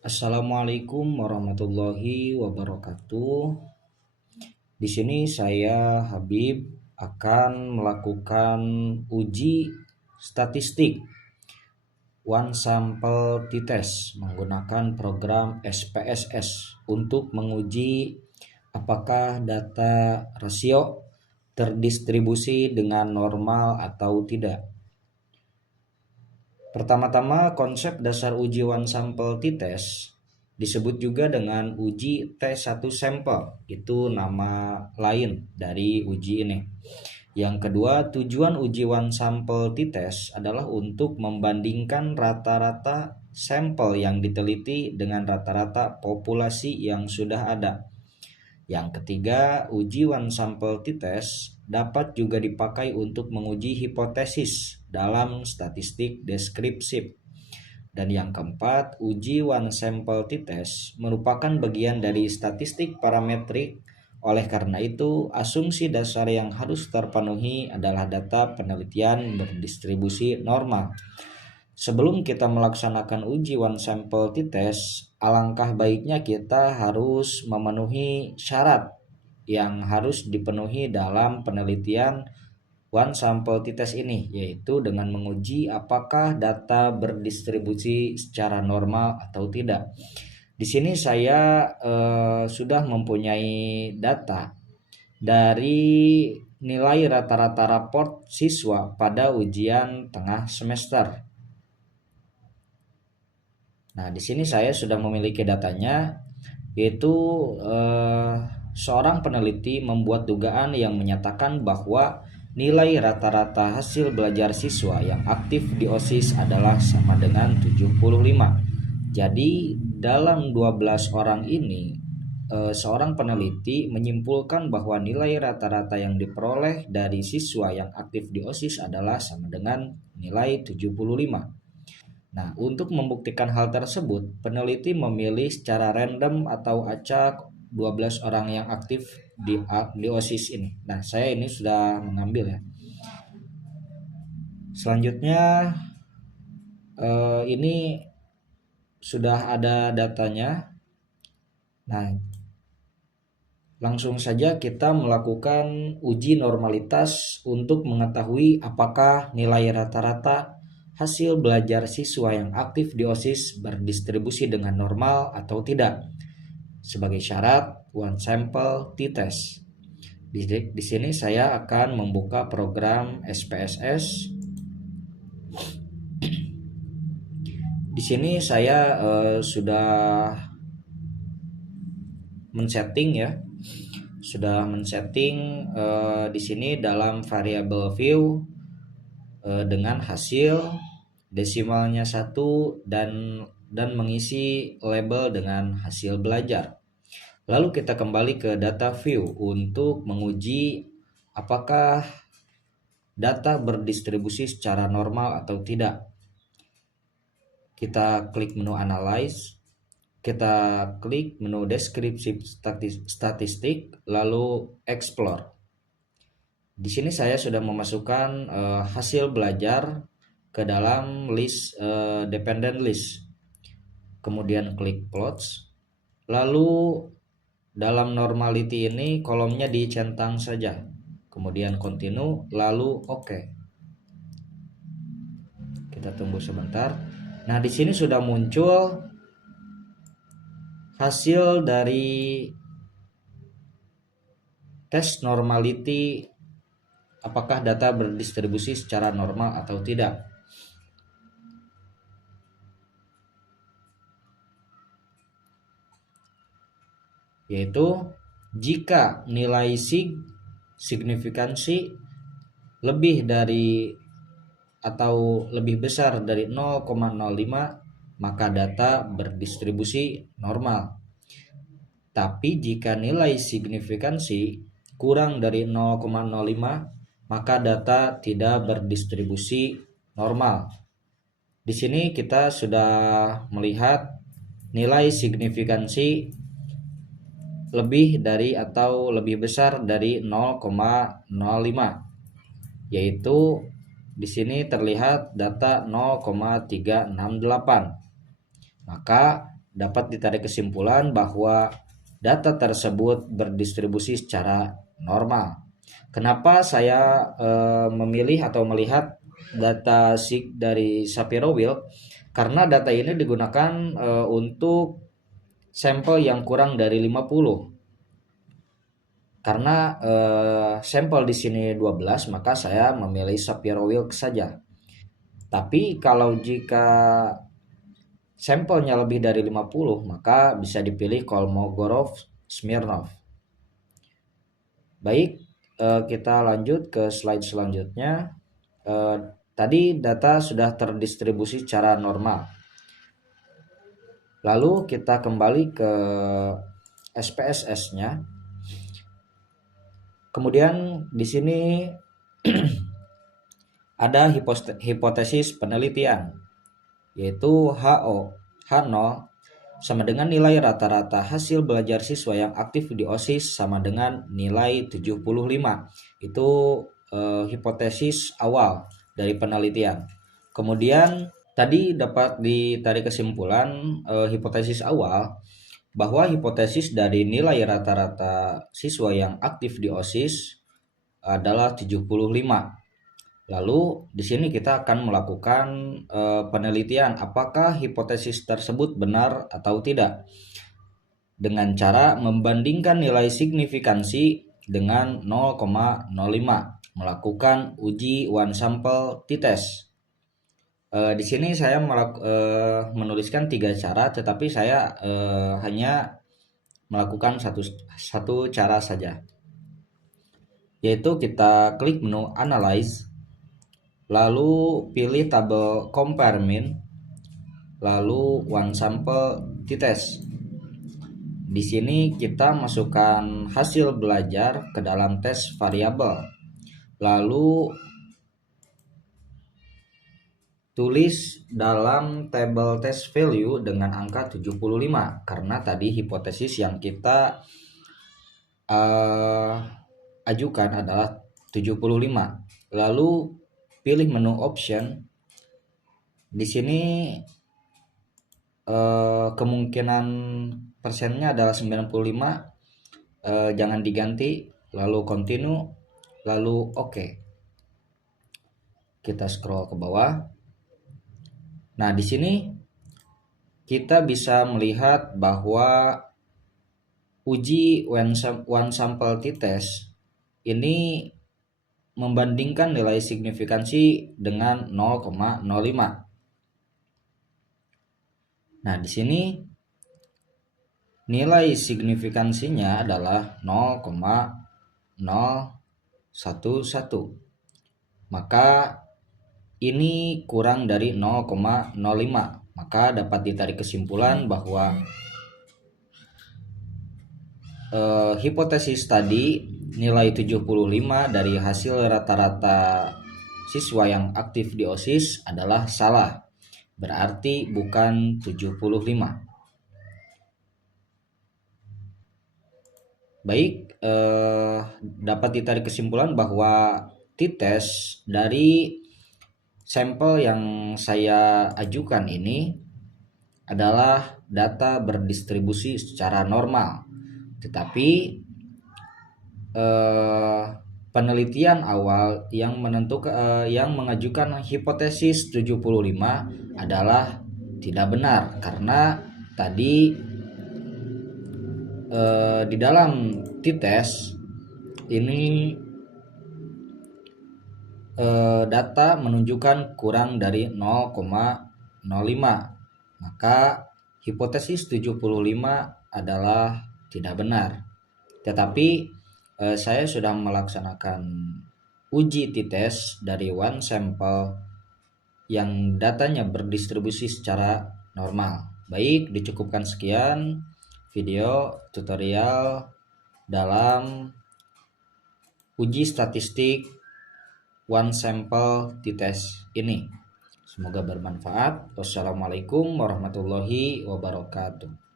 Assalamualaikum warahmatullahi wabarakatuh. Di sini saya Habib akan melakukan uji statistik one sample t-test menggunakan program SPSS untuk menguji apakah data rasio terdistribusi dengan normal atau tidak. Pertama-tama, konsep dasar uji one sample t-test disebut juga dengan uji T1 sampel. Itu nama lain dari uji ini. Yang kedua, tujuan uji one sample t-test adalah untuk membandingkan rata-rata sampel yang diteliti dengan rata-rata populasi yang sudah ada. Yang ketiga, uji one sample t-test dapat juga dipakai untuk menguji hipotesis dalam statistik deskripsif. Dan yang keempat, uji one sample t-test merupakan bagian dari statistik parametrik. Oleh karena itu, asumsi dasar yang harus terpenuhi adalah data penelitian berdistribusi normal. Sebelum kita melaksanakan uji one sample t-test, alangkah baiknya kita harus memenuhi syarat yang harus dipenuhi dalam penelitian one sample t-test ini, yaitu dengan menguji apakah data berdistribusi secara normal atau tidak. Di sini saya sudah mempunyai data dari nilai rata-rata raport siswa pada ujian tengah semester. Nah, di sini saya sudah memiliki datanya, yaitu seorang peneliti membuat dugaan yang menyatakan bahwa nilai rata-rata hasil belajar siswa yang aktif di OSIS adalah sama dengan 75. Jadi, dalam 12 orang ini, seorang peneliti menyimpulkan bahwa nilai rata-rata yang diperoleh dari siswa yang aktif di OSIS adalah sama dengan nilai 75. Nah, untuk membuktikan hal tersebut, peneliti memilih secara random atau acak 12 orang yang aktif di OSIS ini. Nah, saya ini sudah mengambil ya. Selanjutnya ini sudah ada datanya. Nah, langsung saja kita melakukan uji normalitas untuk mengetahui apakah nilai rata-rata hasil belajar siswa yang aktif di OSIS berdistribusi dengan normal atau tidak. Sebagai syarat one sample t-test. Di sini saya akan membuka program SPSS. Di sini saya sudah men-setting ya. Sudah men-setting di sini dalam variabel view dengan hasil desimalnya 1 dan mengisi label dengan hasil belajar. Lalu kita kembali ke data view untuk menguji apakah data berdistribusi secara normal atau tidak. Kita klik menu analyze, kita klik menu deskripsi statistik, lalu explore. Di sini saya sudah memasukkan hasil belajar ke dalam list dependent list. Kemudian klik plots. Lalu dalam normality ini kolomnya dicentang saja. Kemudian continue, lalu oke. Kita tunggu sebentar. Nah, di sini sudah muncul hasil dari tes normality, apakah data berdistribusi secara normal atau tidak. Yaitu jika nilai signifikansi lebih dari atau lebih besar dari 0,05, maka data berdistribusi normal. Tapi jika nilai signifikansi kurang dari 0,05, maka data tidak berdistribusi normal. Di sini kita sudah melihat nilai signifikansi lebih dari atau lebih besar dari 0,05, yaitu di sini terlihat data 0,368. Maka dapat ditarik kesimpulan bahwa data tersebut berdistribusi secara normal. Kenapa saya memilih atau melihat data SIG dari Shapiro Wilk? Karena data ini digunakan untuk sampel yang kurang dari 50. Karena sampel di sini 12, maka saya memilih Shapiro Wilk saja. Tapi kalau jika sampelnya lebih dari 50, maka bisa dipilih Kolmogorov Smirnov. Baik, kita lanjut ke slide selanjutnya. Tadi data sudah terdistribusi secara normal. Lalu kita kembali ke SPSS-nya. Kemudian di sini ada hipotesis penelitian, yaitu H0 sama dengan nilai rata-rata hasil belajar siswa yang aktif di OSIS sama dengan nilai 75. Itu hipotesis awal dari penelitian. Kemudian tadi dapat ditarik kesimpulan hipotesis awal bahwa hipotesis dari nilai rata-rata siswa yang aktif di OSIS adalah 75. Lalu di sini kita akan melakukan penelitian apakah hipotesis tersebut benar atau tidak dengan cara membandingkan nilai signifikansi dengan 0,05, melakukan uji one sample t-test. Di sini saya menuliskan 3 cara, tetapi saya hanya melakukan satu cara saja, yaitu kita klik menu Analyze, lalu pilih tabel Compare Mean, lalu One Sample t-test. Di sini kita masukkan hasil belajar ke dalam tes variabel, lalu tulis dalam tabel test value dengan angka 75 karena tadi hipotesis yang kita ajukan adalah 75. Lalu pilih menu option. Di sini kemungkinan persennya adalah 95, jangan diganti, lalu continue, lalu OK. Kita scroll ke bawah. Nah, di sini kita bisa melihat bahwa uji one sample t-test ini membandingkan nilai signifikansi dengan 0,05. Nah, di sini nilai signifikansinya adalah 0,011. Maka ini kurang dari 0,05. Maka dapat ditarik kesimpulan bahwa hipotesis tadi nilai 75 dari hasil rata-rata siswa yang aktif di OSIS adalah salah. Berarti bukan 75. Baik, dapat ditarik kesimpulan bahwa t-test dari sampel yang saya ajukan ini adalah data berdistribusi secara normal. Tetapi penelitian awal yang mengajukan hipotesis 75 adalah tidak benar karena tadi di dalam t-test ini data menunjukkan kurang dari 0,05, maka hipotesis 75 adalah tidak benar. Tetapi saya sudah melaksanakan uji t-test dari one sample yang datanya berdistribusi secara normal. Baik, dicukupkan sekian video tutorial dalam uji statistik one sample t-test ini. Semoga bermanfaat. Wassalamualaikum warahmatullahi wabarakatuh.